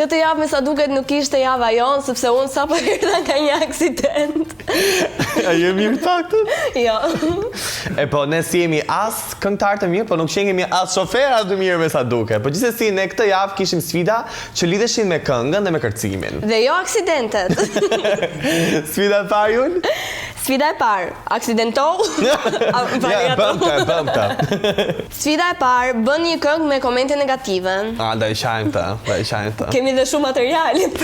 Këtë javë me sa duket nuk ishte java jonë, sepse unë sapo erdha nga një aksident. A je mirë taktën? Jo. E po, ne si jemi as këngëtar të mirë, po nuk qenjemi as shoferat të mirë me sa duket. Po gjithsesi ne këtë javë kishim sfida që lidheshin me këngën dhe me kërcimin. Dhe jo aksidentet. Sfida e parë jun? Sfida e parë, aksidentohu. Ja, bëmta. Sfida e parë, bën një këngë me komente negative. Da i shajmë të. Kemi dhe shumë materialit.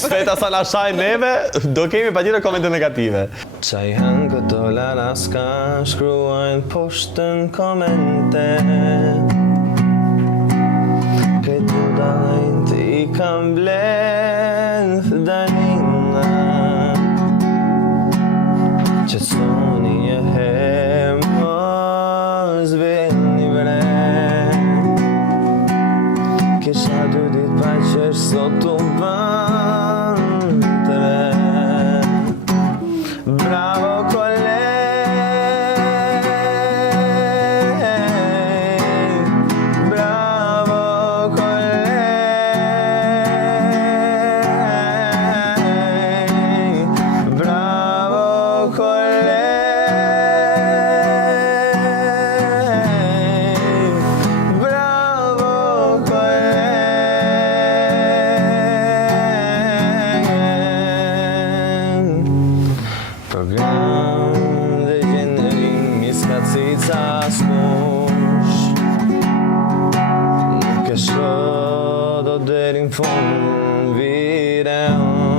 Shpeta sa na shajmë neve, do kemi patjetër komente negative. Qaj hanë këto lanaska, shkruajnë poshtën komente. Këtë dalajnë ti kam blendh dalina. Që soni një herë mos vini bre. Kisha 2 ditë pa qesh sot u ban të re. Bravo koleg, bravo koleg, bravo koleg, bravo koleg. Program dhe gjenerim miska cica s'kush. Nuk e shro do derin fund videon.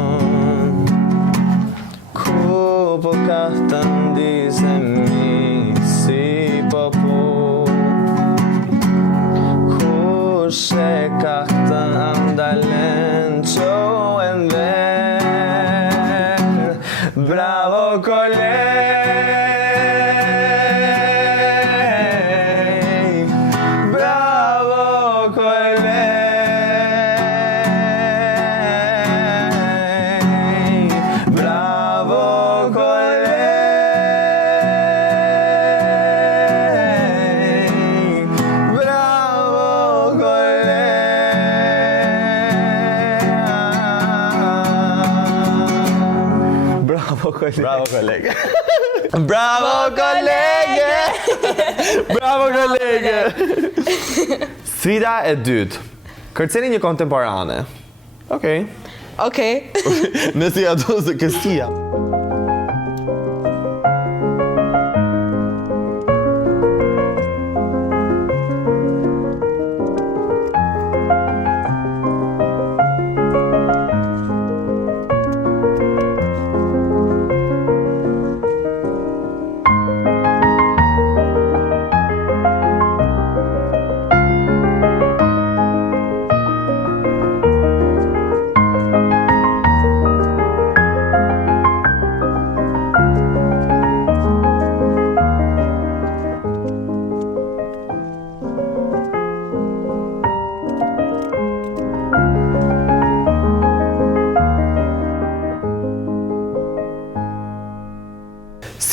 Ku po ka të ndizemi si popu. Kush e ka të andalen qo e mver. Bravo koleg, bravo koleg, bravo koleg, bravo koleg. Bravo koleg. Bravo koleg. Bravo kolege! Bravo kolege! Sfida e dytë. Kërceni një kontemporane. Okej. Nësi ato se kësia.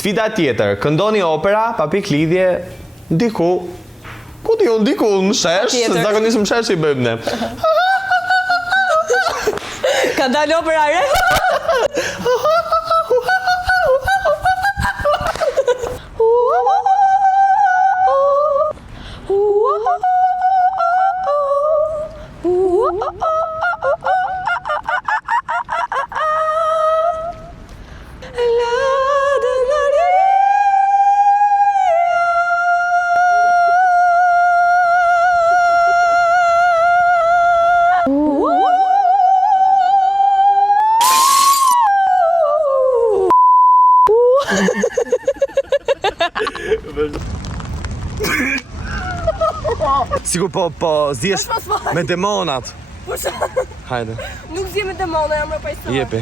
Sfida tjetër, këndoni opera pa pikë lidhje diku. Ku diu diku në shesh, se zakonisht në shesh I bëjmë ne. Ka dalë opera re? Sigur po zjesh me demonat. Hajde. Nuk zje me demona, jam rëpajsot. Jepi.